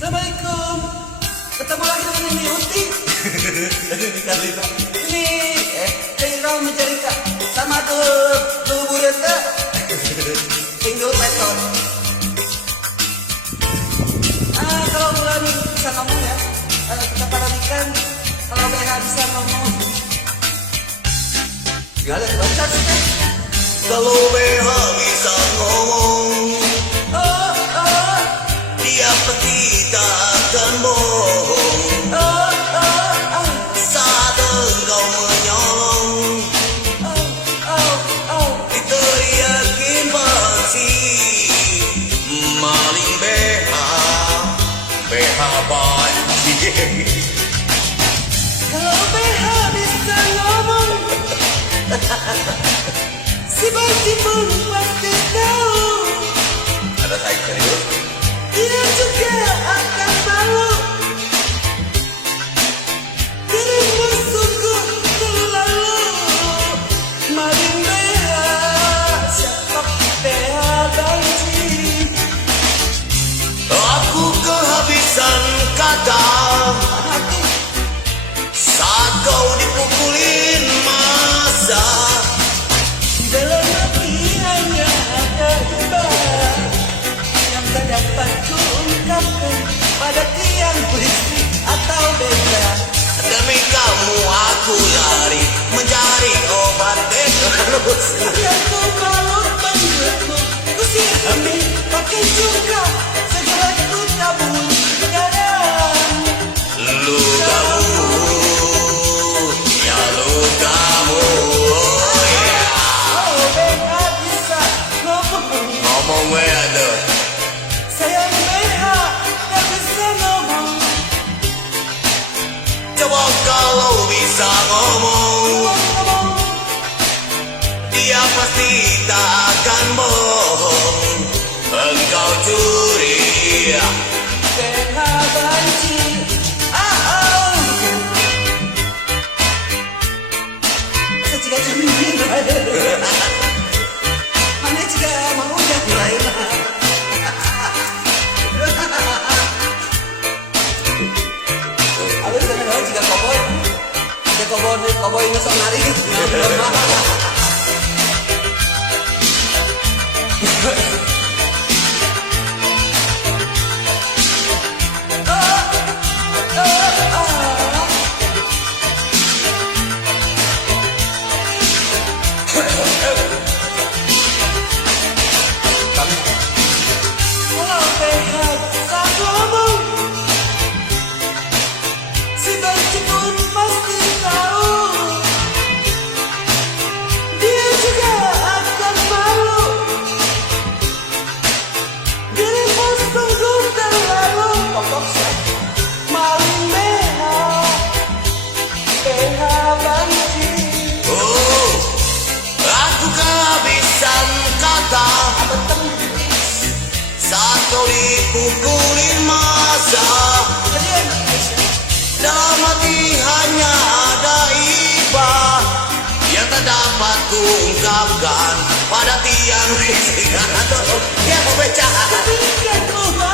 Assalamualaikum. Ketemu lagi dengan ini Uti. Ini Carlito. Ini Tinggal mencari kak sama tuh bureta. Tinggal peton. Kalau bulan bisa ngomong ya. Kita perhatikan kalau mereka bisa ngomong. Gak ada baca sih kan? Kalau BH bisa ngomong, dia pasti tak akan bohong. Saat engkau menyolong, diteriakin pasti maling BH, BH banci. Kalau BH bisa ngomong, si Banci pun pasti tahu. Ada saya serius? Dia juga akan malu. Dirimu sungguh terlalu maling BH, siapa BH Banci. Aku kehabisan kata saat kau dipukulin masa. Dalam hati hanya ada ibarat yang tak dapat kuungkapkan pada tiang listrik atau beda. Demi kamu aku lari mencari obat tetanus. Aku malu menurutmu, ku sirami pakai juga segala ku tabur sekarang. Lukamu, ya lukamu, oh yeah. Oh, BH bisa ngomong. Ngomong gue ada. Sayang BH tak bisa ngomong. Coba kalau bisa ngomong, Ngomong. dia pasti tak akan bohong. Engkau curi. BH Banci. Oh. Saya juga cemil. Mana juga mau udah lain. Abis sana kalau juga koboi. Ada koboi ngesok nari. Kalau BH bisa ngomong, si Banci pun pasti tahu. Dia juga akan malu. Dirimu sungguh terlalu maling BH, BH Banci. Oh, aku kehabisan kata saat kau dipukulin masa. Dalam hati hanya ada iba yang tak dapat kuungkapkan pada tiang listrik. Aduh, dia mau pecah. Berikan Tuhan